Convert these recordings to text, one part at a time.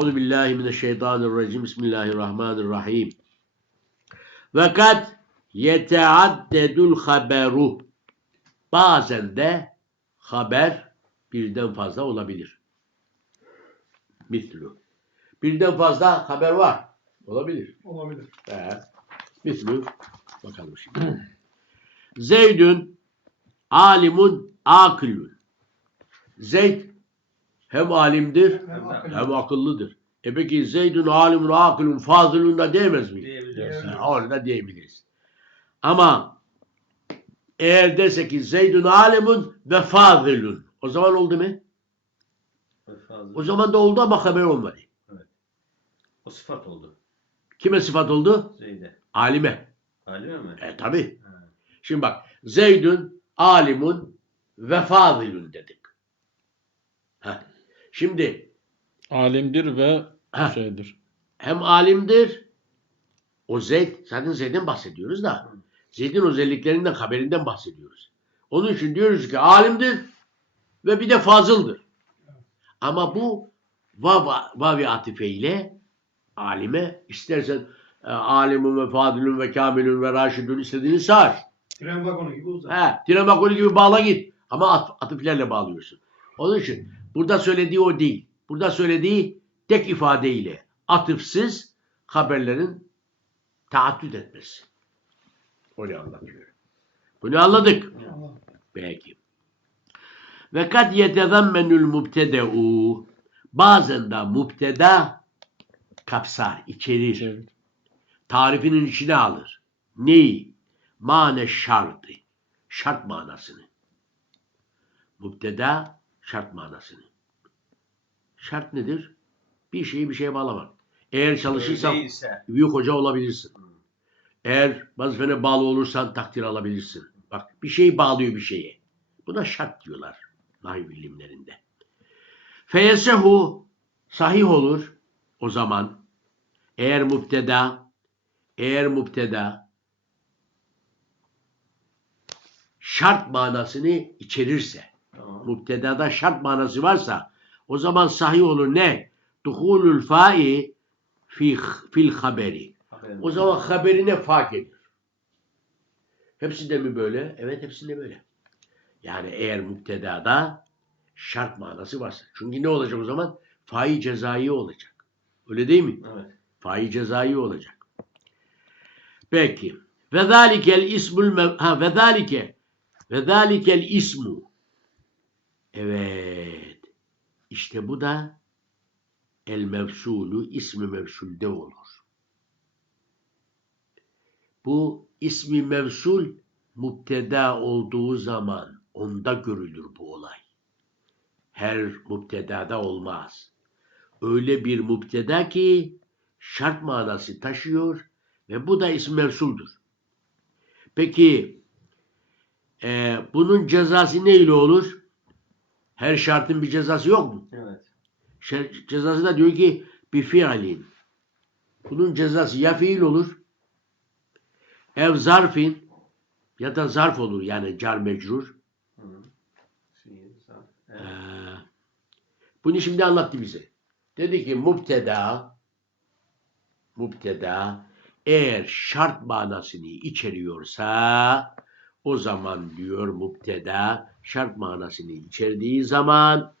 Euzu billahi mineşşeytanirracim. Bismillahirrahmanirrahim. Ve kad yeteaddedul haberu. Bazen de haber birden fazla olabilir. Mislu. Birden fazla haber var. Olabilir. Olabilir. He. Mislu. Bakalım şimdi. Zeydün alimun akılun. Zeyd hem alimdir Hem akıllı. hem akıllıdır. E peki Zeydün alimun akılun fazılun da diyemez mi? Diyebiliriz. Ha, Orada diyebiliriz. Ama eğer dese ki Zeydün alimun ve fazılun o zaman oldu mu? O zaman da oldu ama haber olmadı. O sıfat oldu. Kime sıfat oldu? Zeyde. Alime. Alime mi? E tabi. Şimdi bak Zeydün alimun ve fazilun dedik. Heh. Şimdi Alimdir ve Heh. şeydir. hem alimdir o Zeyd zaten Zeyd'den bahsediyoruz da Zeyd'in özelliklerinden haberinden bahsediyoruz. Onun için diyoruz ki alimdir ve bir de fazıldır. Ama bu vav, vavi atife ile alime istersen e, alimun ve fadilun ve kamilun ve raşidun istediğini sar. Tren vagonu gibi uzak. He, tren vagonu gibi bağla git. Ama at, atıflerle bağlıyorsun. Onun için burada söylediği o değil. Burada söylediği tek ifadeyle atıfsız haberlerin taaddüt etmesi. Onu anlatıyor. Bunu anladık. Peki. Ve kad yetezammenül mubtede'u bazen de mubteda kapsar, içerir. Tarifinin içine alır. Neyi? Mane şartı. Şart manasını. Müpteda şart manasını. Şart nedir? Bir şeyi bir şeye bağlamak. Eğer çalışırsan büyük hoca olabilirsin. Eğer vazifene bağlı olursan takdir alabilirsin. Bak bir şey bağlıyor bir şeye. Buna şart diyorlar nahiv bilimlerinde. Feyesehu sahih olur o zaman. Eğer müpteda eğer müpteda şart manasını içerirse. Müptedada şart manası varsa o zaman sahih olur ne? Duhulul fa'i fi fil haberi. O zaman haberine fa gelir. Hepsinde mi böyle? Evet hepsinde böyle. Yani eğer müptedada şart manası varsa. Çünkü ne olacak o zaman? Fai cezai olacak. Öyle değil mi? Evet. Fai cezai olacak. Peki. Ve zalikel ismul ve zalike ve zalikel ismu. Evet. İşte bu da el mevsulu ismi mevsulde olur. Bu ismi mevsul müpteda olduğu zaman onda görülür bu olay. Her müptedada olmaz. Öyle bir müpteda ki şart manası taşıyor ve bu da isim mevsuldur. Peki e, bunun cezası ne ile olur? Her şartın bir cezası yok mu? Evet. Şer- Cezası da diyor ki bir fiilin. Bunun cezası ya fiil olur ev zarfin ya da zarf olur yani car mecrur. Hı. Zarf. Ee, bunu şimdi anlattı bize. Dedi ki mubteda mubteda eğer şart manasını içeriyorsa o zaman diyor mubteda şart manasını içerdiği zaman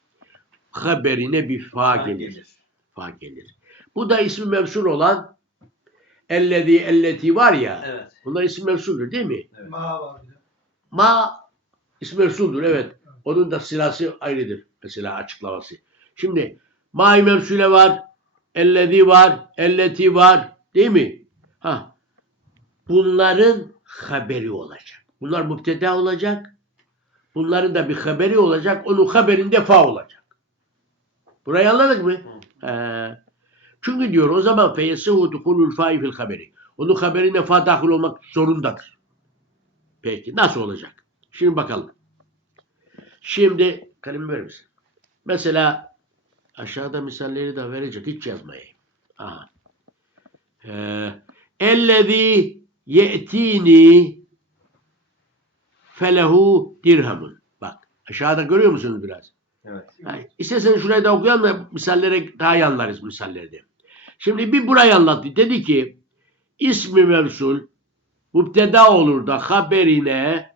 haberine bir fa gelir. Fa gelir. Bu da ismi mevsul olan ellezi elleti var ya. Evet. Bunlar isim mevsuldür değil mi? Ma var bir de. Ma ismi mevsuldür evet. Onun da sırası ayrıdır. Mesela açıklaması. Şimdi ma mevsule var. Ellezi var. Elleti var. Değil mi? Ha. Bunların haberi olacak. Bunlar müpteda olacak. Bunların da bir haberi olacak. Onun haberinde fa olacak. Burayı anladık mı? He. Çünkü diyor o zaman feyesuhu dukulul fa'i fil haberi. Onun haberine fa dahil olmak zorundadır. Peki nasıl olacak? Şimdi bakalım. Şimdi kalemi verir misin? Mesela aşağıda misalleri de verecek. Hiç yazmayayım. Aha. Ee, Ellezî ye'tîni felehu dirhamun. Bak aşağıda görüyor musunuz biraz? Evet. Yani isterseniz şurayı da okuyalım da misallere daha iyi anlarız misallerde. Şimdi bir burayı anlattı. Dedi ki ismi mevsul müpteda olur da haberine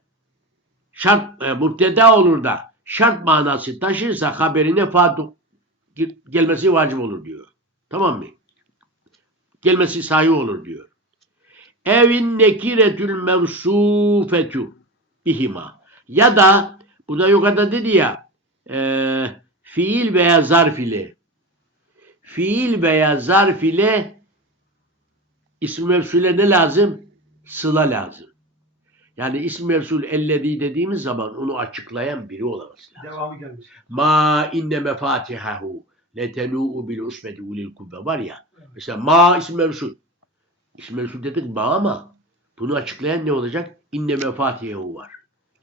şart e, müpteda olur da şart manası taşırsa haberine fatu gelmesi vacip olur diyor. Tamam mı? Gelmesi sahi olur diyor. Evin nekiretül mevsufetu bihima. Ya da bu da yukarıda dedi ya e, fiil veya zarf ile fiil veya zarf ile isim mevsule ne lazım? Sıla lazım. Yani isim mevsul ellezî dediğimiz zaman onu açıklayan biri olması lazım. Devamı gelmiş. Ma inne mefatihahu letenu'u bil usbeti ulil kubbe var ya. Mesela ma isim mevsul. İsim mevsul dedik ma ama bunu açıklayan ne olacak? İnne mefatihahu var.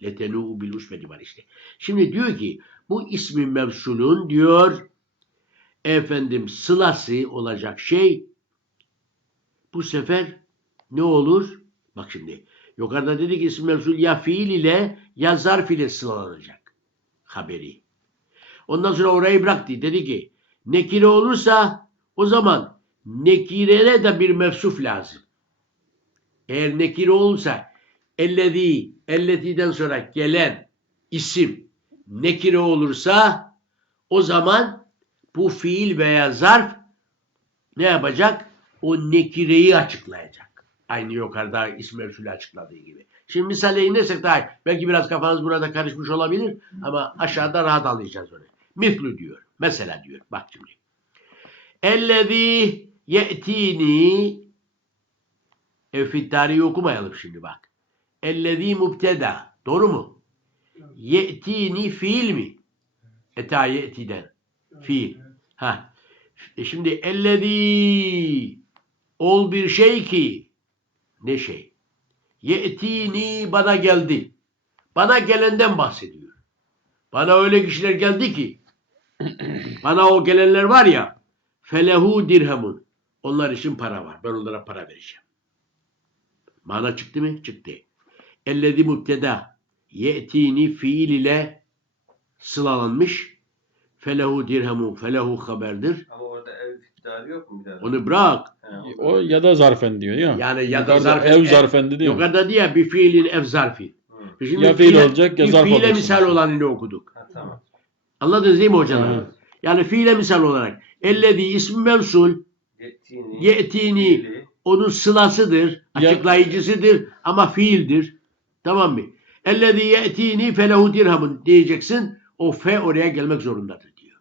Letenu'u bil usbeti var işte. Şimdi diyor ki bu ismi mevsulun diyor efendim sılası olacak şey bu sefer ne olur? Bak şimdi yukarıda dedik ki isim mevsul ya fiil ile ya zarf ile sıralanacak haberi. Ondan sonra orayı bıraktı. Dedi ki nekire olursa o zaman nekirene de bir mevsuf lazım. Eğer nekire olursa ellezî, ellezîden sonra gelen isim nekire olursa o zaman bu fiil veya zarf ne yapacak? O nekireyi açıklayacak. Aynı yukarıda isim mevsulü açıkladığı gibi. Şimdi misale inersek daha. Belki biraz kafanız burada karışmış olabilir ama aşağıda rahat anlayacağız onu. Mislu diyor. Mesela diyor. Bak şimdi. Ellezî ye'tini e, fittariyi okumayalım şimdi bak. Ellezî mübteda. Doğru mu? Ye'tini fiil mi? Eta ye'tiden. Fiil. Ha. E şimdi ellezî ol bir şey ki ne şey? Ye'tini bana geldi. Bana gelenden bahsediyor. Bana öyle kişiler geldi ki bana o gelenler var ya felehu dirhemun. Onlar için para var. Ben onlara para vereceğim. Mana çıktı mı? Çıktı. Ellezi mübteda ye'tini fiil ile sıralanmış. Felehu dirhemun. Felehu haberdir. Ama orada ev iktidar yok mu bir daha? Onu bırak. O ya da zarfen diyor ya. Yani ya da zarfen. ev zarfen dedi ya. Yukarıda diye bir fiilin ev zarfi. Hı. Şimdi Ya fiil fiile- olacak ya zarf fiile olacak. misal olanını okuduk. Ha, tamam. Anladınız değil mi hocam? Evet. Yani fiile misal olarak. Ellezi ismi mevsul ye'tini fiili, onun sılasıdır, Ya- açıklayıcısıdır ama fiildir. Tamam mı? Ellezî ye'tini felehu dirhamun diyeceksin. O fe oraya gelmek zorundadır diyor.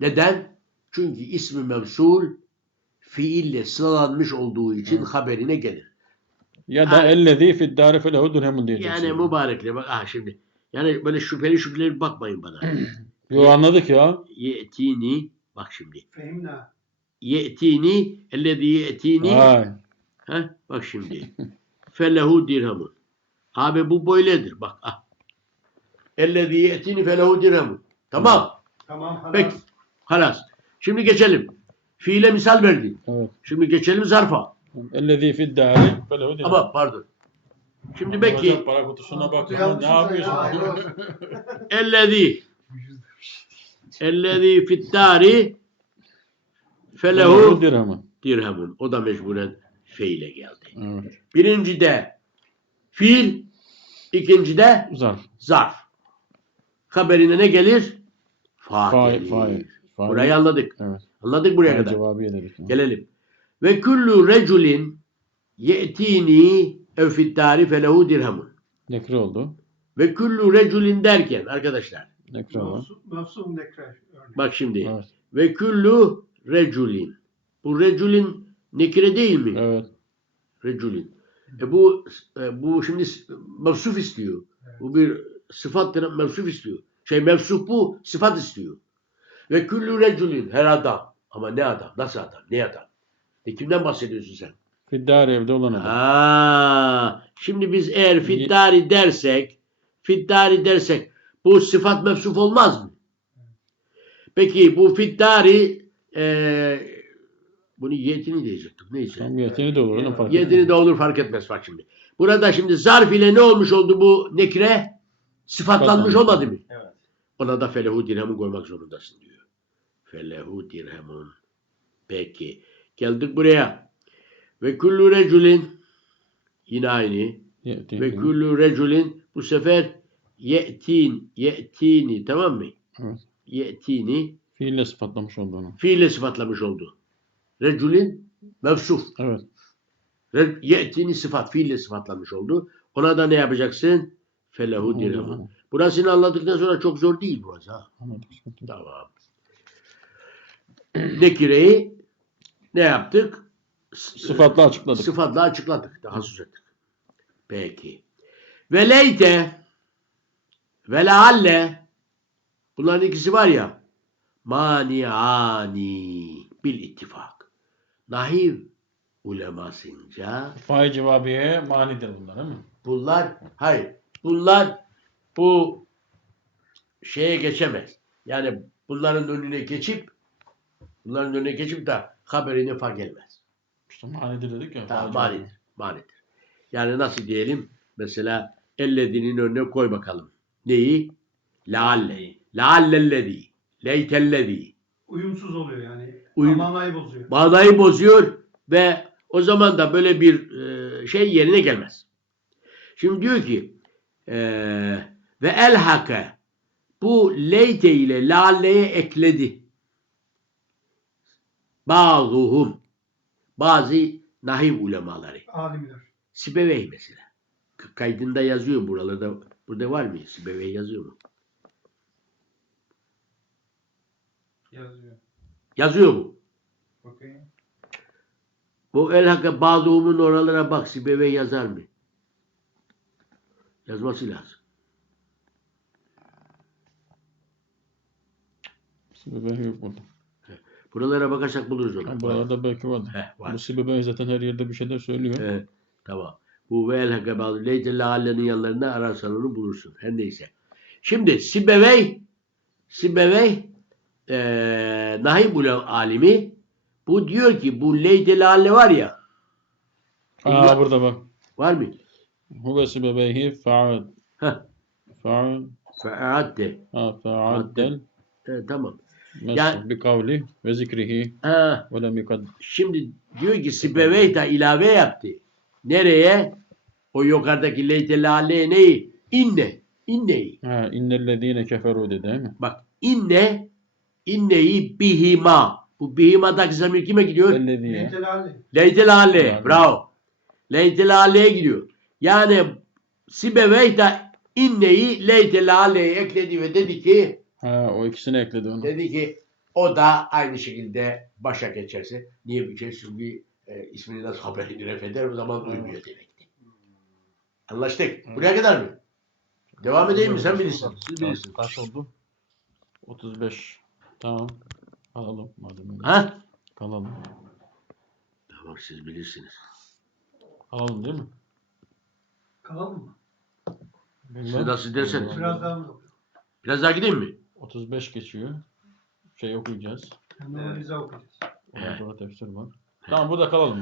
Neden? Çünkü ismi mevsul fiille sıralanmış olduğu için haberine gelir. Ya da Ha. ellezî fiddâri felehu dirhemun diyeceksin. Yani mübarekle bak ah şimdi. Yani böyle şüpheli şüpheli bakmayın bana. Yo anladık ya. ye'tini bak şimdi. Fehimna. Ye'tini ellezî ye'tini. Heh, bak şimdi. Felehu dirhamun. Abi bu böyledir. Bak. Ah. Ellezî ye'tini felehu dirhamun. Tamam. Tamam. halas. Peki. Halas. Şimdi geçelim. Fiile misal verdi. Evet. Şimdi geçelim zarfa. Ellezî fiddâri felehu dirhemun. Ama pardon. Şimdi Hocam belki para kutusuna bak. Ne ya, yapıyorsun? ellezî ellezî fittari Felehu dirhemun. O da mecburen feile geldi. Evet. Birinci de fiil, ikinci de Zarf. zarf. Haberine ne gelir? Fa Fail. Fail. Burayı anladık. Evet. Anladık buraya Fail kadar. cevabı dedik. Gelelim. Ve kullu reculin ye'tini ev fittari felehu dirhamun. Nekre oldu. Ve kullu reculin derken arkadaşlar Nekre Mefsum nekre. bak şimdi Evet. ve kullu reculin. Bu reculin nekire değil mi? Evet. Reculin. E bu e, bu şimdi mevsuf istiyor. Bu bir sıfattır mevsuf istiyor. Şey mevsuf bu sıfat istiyor. Ve kullu reculin her adam. Ama ne adam? Nasıl adam? Ne adam? E kimden bahsediyorsun sen? Fiddâri evde olan adam. Ha, şimdi biz eğer fiddari dersek, fiddari dersek bu sıfat mevsuf olmaz mı? Peki bu fiddari e, bunu yetini diyecektik. Neyse. Tam yetini de olur. Onun fark Yedini de olur fark etmez bak şimdi. Burada şimdi zarf ile ne olmuş oldu bu nekre? Sıfatlanmış Sıfatlanmış. olmadı mı? Evet. Ona da felehu dirhemun koymak zorundasın diyor. Felehu dirhemun. Peki. Geldik buraya. Ve kullu reculin yine aynı. Ye'ti. Ve kullu reculin bu sefer ye'tin ye'tini tamam mı? Evet. Ye'tini Fiille sıfatlamış olduğunu. fiille sıfatlamış oldu. Reculin mevsuf. Evet. Ye'tini sıfat fiille sıfatlamış oldu. Ona da ne yapacaksın? Felehu Oldu. dirhemun. Burasını anladıktan sonra çok zor değil burası ha. Tamam. Nekireyi ne yaptık? S- Sıfatla açıkladık. Sıfatla açıkladık. Daha söz ettik. Peki. Ve leyte ve lealle bunların ikisi var ya maniani bil ittifak. Nahiv ulemasınca Fay cevabiye manidir bunlar değil mi? bunlar hayır bunlar bu şeye geçemez. Yani bunların önüne geçip bunların önüne geçip de haberine fa gelmez. İşte manidir dedik ya. Tamam fay manidir. Manidir. Yani nasıl diyelim? Mesela ellezinin önüne koy bakalım. Neyi? Lealle. Leallellezi. Leytellezi. Uyumsuz oluyor yani. Uyum- Manayı bozuyor. Manayı bozuyor ve o zaman da böyle bir e, şey yerine gelmez. Şimdi diyor ki e, ve elhake bu leyte ile lalleye ekledi. Bazıhum bazı nahiv ulemaları. Alimler. Sibevey mesela. Kaydında yazıyor buralarda. Burada var mı? Sibevey yazıyor mu? Yazıyor. Yazıyor mu? Bakayım. Bu el hakka bazıhumun oralara bak Sibevey yazar mı? Yazması lazım. Sibebehi yok burada. Buralara bakarsak buluruz onu. Ha, buralarda belki vardır. Heh, var. Bu Sibebehi zaten her yerde bir şeyler söylüyor. Evet, tamam. Bu ve el hakka bazı leyte leallenin yanlarında ararsan onu bulursun. Her neyse. Şimdi Sibevey Sibevey eee Nahib ule alimi bu diyor ki bu leyte lealle var ya Aa burada bak. var mı? Huve sibebehi fa'ad. Fa'ad. Fe'adde. Ha fa'addel. Evet, tamam. Mesut bi kavli ve zikrihi Ha, ve lem yukad. şimdi diyor ki Sibevey de ilave yaptı. Nereye? O yukarıdaki leyte lealle neyi? İnne. İnneyi. Ha innellezine keferu dedi değil mi? Bak inne inneyi bihima. Bu bihima'daki zamir kime gidiyor? Leytel Ale. Yani. Bravo. Leytel Ale'ye gidiyor. Yani Sibevey de inneyi Leytel Ale'ye ekledi ve dedi ki Ha o ikisini ekledi onu. dedi ki o da aynı şekilde başa geçerse niye bir kez çünkü e, ismini nasıl haberini ref eder o zaman duymuyor demekti. Anlaştık. Buraya kadar mı? Devam edeyim mi? Sen bilirsin. Siz bilirsiniz. Kaç oldu? 35. Tamam. Alalım madem. Ha? Kalalım. Tamam siz bilirsiniz. Alalım değil mi? Kalalım mı? Siz nasıl derseniz. Biraz daha mı? Biraz daha gideyim mi? 35 geçiyor. Şey okuyacağız. Memorize okuyacağız. Ondan sonra tefsir var. Tamam burada kalalım.